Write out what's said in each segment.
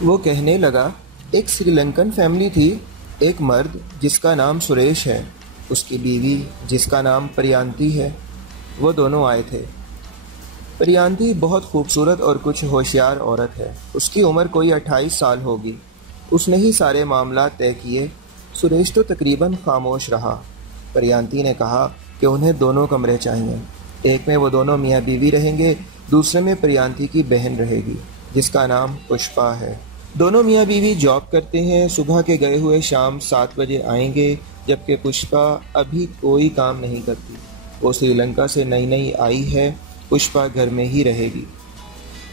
وہ کہنے لگا، ایک سری لنکن فیملی تھی، ایک مرد جس کا نام سریش ہے، اس کی بیوی جس کا نام پریانتی ہے، وہ دونوں آئے تھے۔ پریانتی بہت خوبصورت اور کچھ ہوشیار عورت ہے، اس کی عمر کوئی 28 سال ہوگی۔ اس نے ہی سارے معاملات طے کیے۔ سریش تو تقریباً خاموش رہا۔ پریانتی نے کہا کہ انہیں دونوں کمرے چاہئیں، ایک میں وہ دونوں میاں بیوی رہیں گے، دوسرے میں پریانتی کی بہن رہے گی جس کا نام پشپا ہے۔ دونوں میاں بیوی جاب کرتے ہیں، صبح کے گئے ہوئے شام 7 بجے آئیں گے، جبکہ پشپا ابھی کوئی کام نہیں کرتی، وہ سری لنکا سے نئی نئی آئی ہے، پشپا گھر میں ہی رہے گی۔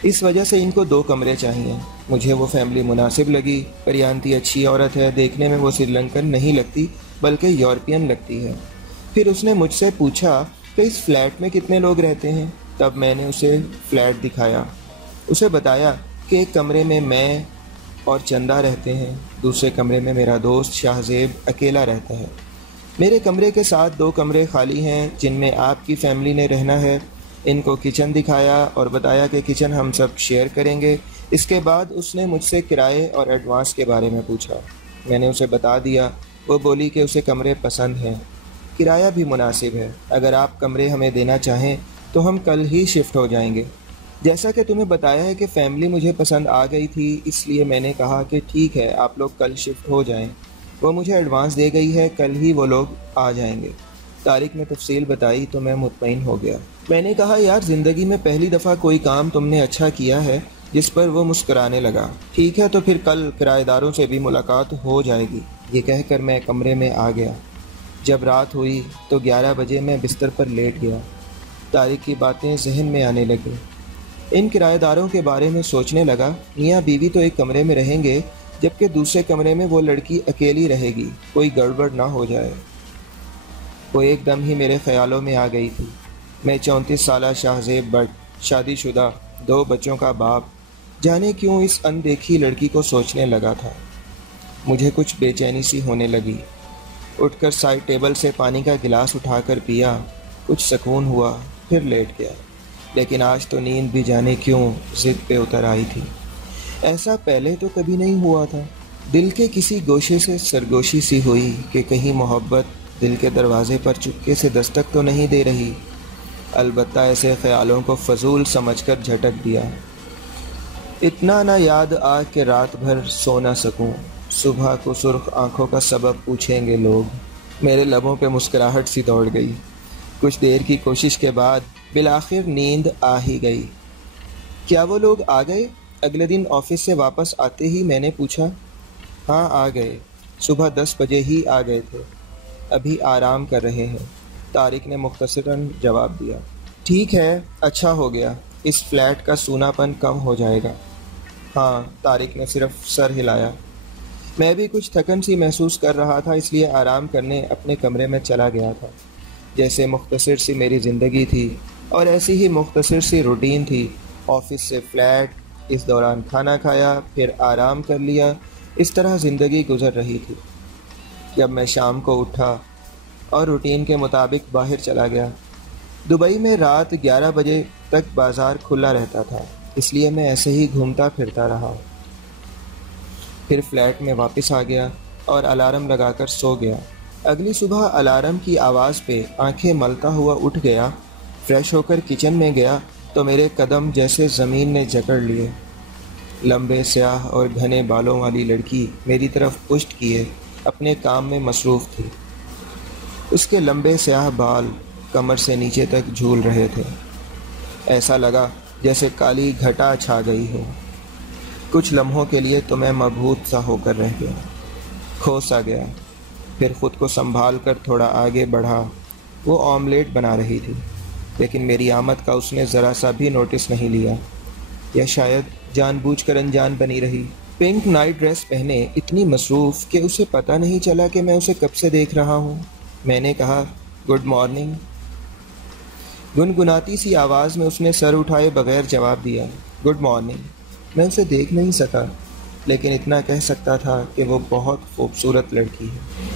اس وجہ سے ان کو 2 کمرے چاہئیں۔ مجھے وہ فیملی مناسب لگی۔ پریانتی اچھی عورت ہے، دیکھنے میں وہ سری لنکن نہیں لگتی بلکہ یورپین لگتی ہے۔ پھر اس نے مجھ سے پوچھا کہ اس فلیٹ میں کتنے لوگ رہتے ہیں؟ تب میں نے اسے فلیٹ دکھایا، اسے بتایا کہ ایک کمرے میں اور چندہ رہتے ہیں، دوسرے کمرے میں میرا دوست شاہزیب اکیلا رہتا ہے۔ میرے کمرے کے ساتھ 2 کمرے خالی ہیں جن میں آپ کی فیملی نے رہنا ہے۔ ان کو کچن دکھایا اور بتایا کہ کچن ہم سب شیئر کریں گے۔ اس کے بعد اس نے مجھ سے کرائے اور ایڈوانس کے بارے میں پوچھا۔ میں نے اسے بتا دیا۔ وہ بولی کہ اسے کمرے پسند ہیں، کرایہ بھی مناسب ہے، اگر آپ کمرے ہمیں دینا چاہیں تو ہم کل ہی شفٹ ہو جائیں گے۔ جیسا کہ تمہیں بتایا ہے کہ فیملی مجھے پسند آ گئی تھی، اس لیے میں نے کہا کہ ٹھیک ہے، آپ لوگ کل شفٹ ہو جائیں۔ وہ مجھے ایڈوانس دے گئی ہے، کل ہی وہ لوگ آ جائیں گے۔ طارق نے تفصیل بتائی تو میں مطمئن ہو گیا۔ میں نے کہا، یار زندگی میں پہلی دفعہ کوئی کام تم نے اچھا کیا ہے، جس پر وہ مسکرانے لگا۔ ٹھیک ہے، تو پھر کل کرایہ داروں سے بھی ملاقات ہو جائے گی، یہ کہہ کر میں کمرے میں آ گیا۔ جب رات ہوئی تو 11 بجے میں بستر پر لیٹ گیا۔ طارق کی باتیں ذہن میں آنے لگیں۔ ان کرایہ داروں کے بارے میں سوچنے لگا۔ میاں بیوی تو ایک کمرے میں رہیں گے، جبکہ دوسرے کمرے میں وہ لڑکی اکیلی رہے گی، کوئی گڑبڑ نہ ہو جائے۔ وہ ایک دم ہی میرے خیالوں میں آ گئی تھی۔ میں 34 سالہ شاہزیب بٹ، شادی شدہ، 2 بچوں کا باپ، جانے کیوں اس اندیکھی لڑکی کو سوچنے لگا تھا۔ مجھے کچھ بے چینی سی ہونے لگی۔ اٹھ کر سائڈ ٹیبل سے پانی کا گلاس اٹھا کر پیا، کچھ سکون ہوا، پھر لیٹ گیا۔ لیکن آج تو نیند بھی جانے کیوں ضد پہ اتر آئی تھی۔ ایسا پہلے تو کبھی نہیں ہوا تھا۔ دل کے کسی گوشے سے سرگوشی سی ہوئی کہ کہیں محبت دل کے دروازے پر چپکے سے دستک تو نہیں دے رہی۔ البتہ ایسے خیالوں کو فضول سمجھ کر جھٹک دیا۔ اتنا نہ یاد آ کہ رات بھر سو نہ سکوں، صبح کو سرخ آنکھوں کا سبب پوچھیں گے لوگ۔ میرے لبوں پہ مسکراہٹ سی دوڑ گئی۔ کچھ دیر کی کوشش کے بعد بالآخر نیند آ ہی گئی۔ کیا وہ لوگ آ گئے؟ اگلے دن آفس سے واپس آتے ہی میں نے پوچھا۔ ہاں آ گئے، صبح 10 بجے ہی آ گئے تھے، ابھی آرام کر رہے ہیں، طارق نے مختصراً جواب دیا۔ ٹھیک ہے، اچھا ہو گیا، اس فلیٹ کا سونا پن کم ہو جائے گا۔ ہاں، طارق نے صرف سر ہلایا۔ میں بھی کچھ تھکن سی محسوس کر رہا تھا، اس لیے آرام کرنے اپنے کمرے میں چلا گیا تھا۔ جیسے مختصر سی میری زندگی تھی اور ایسی ہی مختصر سی روٹین تھی۔ آفس سے فلیٹ، اس دوران کھانا کھایا، پھر آرام کر لیا، اس طرح زندگی گزر رہی تھی۔ جب میں شام کو اٹھا اور روٹین کے مطابق باہر چلا گیا۔ دبئی میں رات 11 بجے تک بازار کھلا رہتا تھا، اس لیے میں ایسے ہی گھومتا پھرتا رہا۔ پھر فلیٹ میں واپس آ گیا اور الارم لگا کر سو گیا۔ اگلی صبح الارم کی آواز پہ آنکھیں ملتا ہوا اٹھ گیا۔ فریش ہو کر کچن میں گیا تو میرے قدم جیسے زمین نے جکڑ لیے۔ لمبے سیاہ اور گھنے بالوں والی لڑکی میری طرف پشت کیے اپنے کام میں مصروف تھی۔ اس کے لمبے سیاہ بال کمر سے نیچے تک جھول رہے تھے۔ ایسا لگا جیسے کالی گھٹا چھا گئی ہو۔ کچھ لمحوں کے لیے تو میں مبہوت سا ہو کر رہ گیا، کھو سا گیا۔ پھر خود کو سنبھال کر تھوڑا آگے بڑھا۔ وہ آملیٹ بنا رہی تھی، لیکن میری آمد کا اس نے ذرا سا بھی نوٹس نہیں لیا، یا شاید جان بوجھ کر انجان بنی رہی۔ پنک نائٹ ڈریس پہنے اتنی مصروف کہ اسے پتہ نہیں چلا کہ میں اسے کب سے دیکھ رہا ہوں۔ میں نے کہا، گڈ مارننگ۔ گنگناتی سی آواز میں اس نے سر اٹھائے بغیر جواب دیا، گڈ مارننگ۔ میں اسے دیکھ نہیں سکا، لیکن اتنا کہہ سکتا تھا کہ وہ بہت خوبصورت لڑکی ہے۔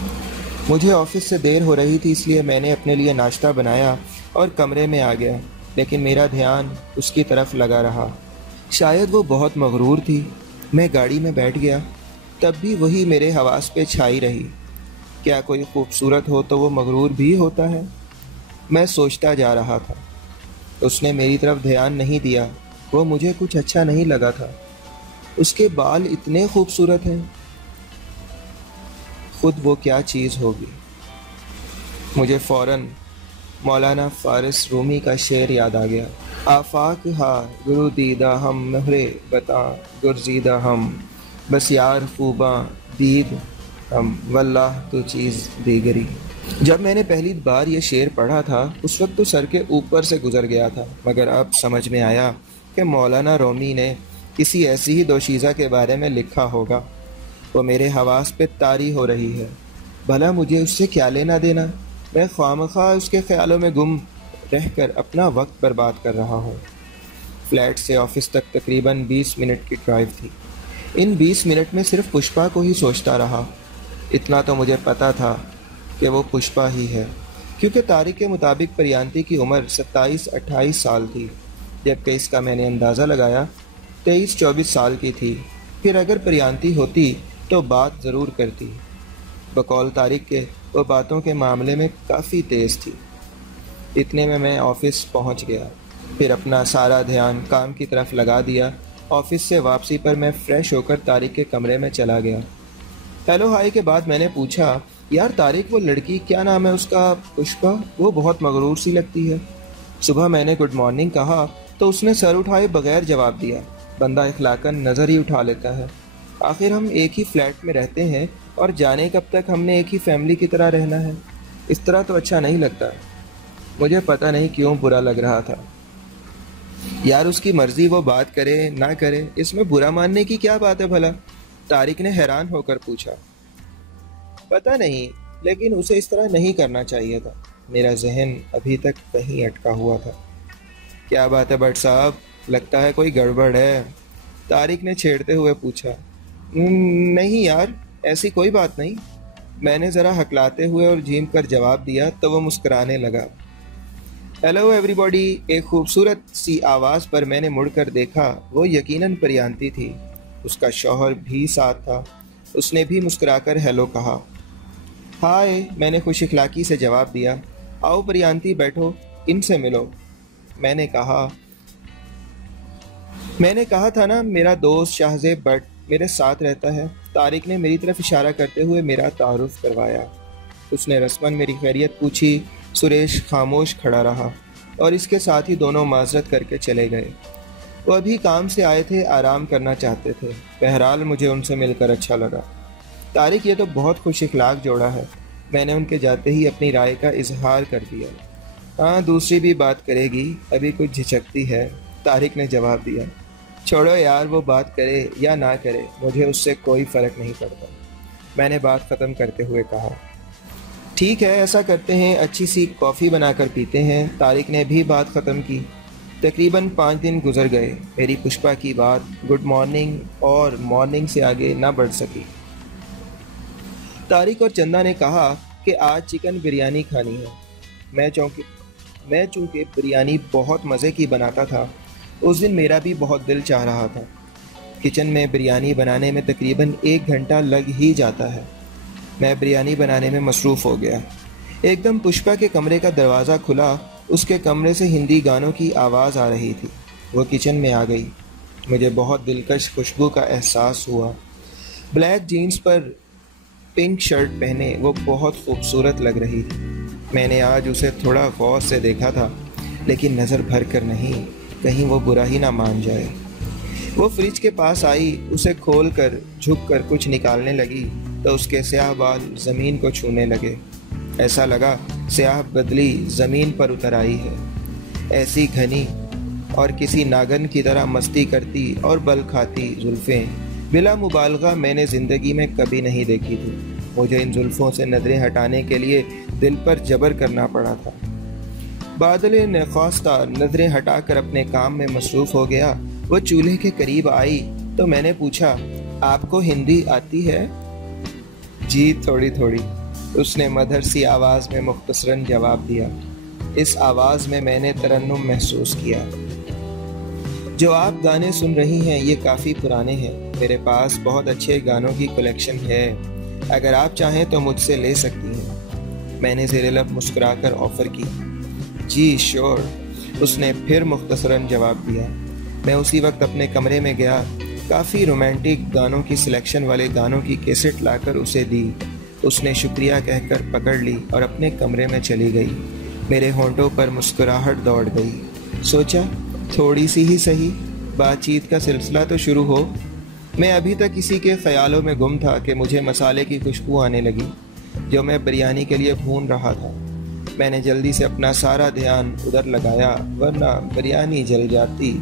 مجھے آفس سے دیر ہو رہی تھی، اس لیے میں نے اپنے لیے ناشتہ بنایا اور کمرے میں آ گیا، لیکن میرا دھیان اس کی طرف لگا رہا۔ شاید وہ بہت مغرور تھی، میں گاڑی میں بیٹھ گیا، تب بھی وہی میرے حواس پہ چھائی رہی۔ کیا کوئی خوبصورت ہو تو وہ مغرور بھی ہوتا ہے؟ میں سوچتا جا رہا تھا۔ اس نے میری طرف دھیان نہیں دیا، وہ مجھے کچھ اچھا نہیں لگا تھا۔ اس کے بال اتنے خوبصورت ہیں، خود وہ کیا چیز ہوگی۔ مجھے فوراً مولانا فارس رومی کا شعر یاد آ گیا۔ آفاق ہا گرو دیدہ ہم مہرے بتاں گرزیدہ ہم، بس یار خوباں دید ہم واللہ تو چیز دیگری۔ جب میں نے پہلی بار یہ شعر پڑھا تھا اس وقت تو سر کے اوپر سے گزر گیا تھا، مگر اب سمجھ میں آیا کہ مولانا رومی نے کسی ایسی ہی دوشیزہ کے بارے میں لکھا ہوگا۔ وہ میرے حواس پہ طاری ہو رہی ہے، بھلا مجھے اس سے کیا لینا دینا؟ میں خوامخواہ اس کے خیالوں میں گم رہ کر اپنا وقت برباد کر رہا ہوں۔ فلیٹ سے آفس تک تقریباً 20 منٹ کی ڈرائیو تھی۔ ان 20 منٹ میں صرف پشپا کو ہی سوچتا رہا۔ اتنا تو مجھے پتا تھا کہ وہ پشپا ہی ہے، کیونکہ طارق کے مطابق پریانتی کی عمر 27-28 سال تھی، جبکہ اس کا میں نے اندازہ لگایا 23-24 سال کی تھی۔ پھر اگر پریانتی ہوتی تو بات ضرور کرتی۔ بقول طارق کے وہ باتوں کے معاملے میں کافی تیز تھی۔ اتنے میں آفس پہنچ گیا، پھر اپنا سارا دھیان کام کی طرف لگا دیا۔ آفس سے واپسی پر میں فریش ہو کر طارق کے کمرے میں چلا گیا۔ ہیلو ہائی کے بعد میں نے پوچھا، یار طارق وہ لڑکی کیا نام ہے اس کا؟ پشپا، وہ بہت مغرور سی لگتی ہے۔ صبح میں نے گڈ مارننگ کہا تو اس نے سر اٹھائے بغیر جواب دیا۔ بندہ اخلاقاً نظر ہی اٹھا لیتا ہے۔ آخر ہم ایک ہی فلیٹ میں رہتے ہیں اور جانے کب تک ہم نے ایک ہی فیملی کی طرح رہنا ہے؟ اس طرح تو اچھا نہیں لگتا۔ مجھے پتہ نہیں کیوں برا لگ رہا تھا۔ یار اس کی مرضی، وہ بات کرے نہ کرے، اس میں برا ماننے کی کیا بات ہے بھلا؟ طارق نے حیران ہو کر پوچھا۔ پتہ نہیں، لیکن اسے اس طرح نہیں کرنا چاہیے تھا۔ میرا ذہن ابھی تک کہیں اٹکا ہوا تھا۔ کیا بات ہے بٹ صاحب، لگتا ہے کوئی گڑبڑ ہے؟ طارق نے چھیڑتے ہوئے پوچھا۔ نہیں یار، ایسی کوئی بات نہیں، میں نے ذرا ہکلاتے ہوئے اور جھیم کر جواب دیا تو وہ مسکرانے لگا۔ ہیلو ایوری باڈی، ایک خوبصورت سی آواز پر میں نے مڑ کر دیکھا۔ وہ یقیناً پریانتی تھی۔ اس کا شوہر بھی ساتھ تھا۔ اس نے بھی مسکرا کر ہیلو کہا۔ ہائے، میں نے خوش اخلاقی سے جواب دیا۔ آؤ پریانتی، بیٹھو، ان سے ملو۔ میں نے کہا تھا نا، میرا دوست شاہزیب بٹ میرے ساتھ رہتا ہے۔ طارق نے میری طرف اشارہ کرتے ہوئے میرا تعارف کروایا۔ اس نے رسماً میری خیریت پوچھی۔ سریش خاموش کھڑا رہا اور اس کے ساتھ ہی دونوں معذرت کر کے چلے گئے۔ وہ ابھی کام سے آئے تھے، آرام کرنا چاہتے تھے۔ بہرحال مجھے ان سے مل کر اچھا لگا۔ طارق، یہ تو بہت خوش اخلاق جوڑا ہے۔ میں نے ان کے جاتے ہی اپنی رائے کا اظہار کر دیا۔ ہاں، دوسری بھی بات کرے گی، ابھی کچھ جھجکتی ہے، طارق نے جواب دیا۔ چھوڑو یار، وہ بات کرے یا نہ کرے، مجھے اس سے کوئی فرق نہیں پڑتا، میں نے بات ختم کرتے ہوئے کہا۔ ٹھیک ہے، ایسا کرتے ہیں، اچھی سی کافی بنا کر پیتے ہیں۔ طارق نے بھی بات ختم کی۔ تقریباً 5 دن گزر گئے۔ میری پشپا کی بات گڈ مارننگ اور مارننگ سے آگے نہ بڑھ سکی۔ طارق اور چندہ نے کہا کہ آج چکن بریانی کھانی ہے۔ میں چونکہ بریانی بہت مزے کی بناتا تھا، اس دن میرا بھی بہت دل چاہ رہا تھا۔ کچن میں بریانی بنانے میں تقریباً 1 گھنٹہ لگ ہی جاتا ہے۔ میں بریانی بنانے میں مصروف ہو گیا۔ ایک دم پشپا کے کمرے کا دروازہ کھلا۔ اس کے کمرے سے ہندی گانوں کی آواز آ رہی تھی۔ وہ کچن میں آ گئی۔ مجھے بہت دلکش خوشبو کا احساس ہوا۔ بلیک جینز پر پنک شرٹ پہنے وہ بہت خوبصورت لگ رہی تھی۔ میں نے آج اسے تھوڑا غور سے دیکھا تھا، لیکن نظر بھر کر نہیں، کہیں وہ برا ہی نہ مان جائے۔ وہ فریج کے پاس آئی، اسے کھول کر جھک کر کچھ نکالنے لگی تو اس کے سیاہ بال زمین کو چھونے لگے۔ ایسا لگا سیاہ بدلی زمین پر اتر آئی ہے۔ ایسی گھنی اور کسی ناگن کی طرح مستی کرتی اور بل کھاتی زلفیں بلا مبالغہ میں نے زندگی میں کبھی نہیں دیکھی تھی۔ مجھے ان زلفوں سے نظریں ہٹانے کے لیے دل پر جبر کرنا پڑا تھا۔ بادل نخواستہ نظریں ہٹا کر اپنے کام میں مصروف ہو گیا۔ وہ چولہے کے قریب آئی تو میں نے پوچھا، آپ کو ہندی آتی ہے؟ جی تھوڑی تھوڑی، اس نے مدھر سی آواز میں مختصراً جواب دیا۔ اس آواز میں نے ترنم محسوس کیا۔ جو آپ گانے سن رہی ہیں یہ کافی پرانے ہیں، میرے پاس بہت اچھے گانوں کی کلیکشن ہے، اگر آپ چاہیں تو مجھ سے لے سکتی ہیں۔ میں نے زیر لب مسکرا کر آفر کی۔ جی شور، اس نے پھر مختصراً جواب دیا۔ میں اسی وقت اپنے کمرے میں گیا، کافی رومانٹک گانوں کی سلیکشن والے گانوں کی کیسٹ لا کر اسے دی۔ اس نے شکریہ کہہ کر پکڑ لی اور اپنے کمرے میں چلی گئی۔ میرے ہونٹوں پر مسکراہٹ دوڑ گئی۔ سوچا تھوڑی سی ہی صحیح بات چیت کا سلسلہ تو شروع ہو۔ میں ابھی تک اسی کے خیالوں میں گم تھا کہ مجھے مسالے کی خوشبو آنے لگی جو میں بریانی کے لیے بھون رہا تھا۔ میں نے جلدی سے اپنا سارا دھیان ادھر لگایا ورنہ بریانی جل جاتی۔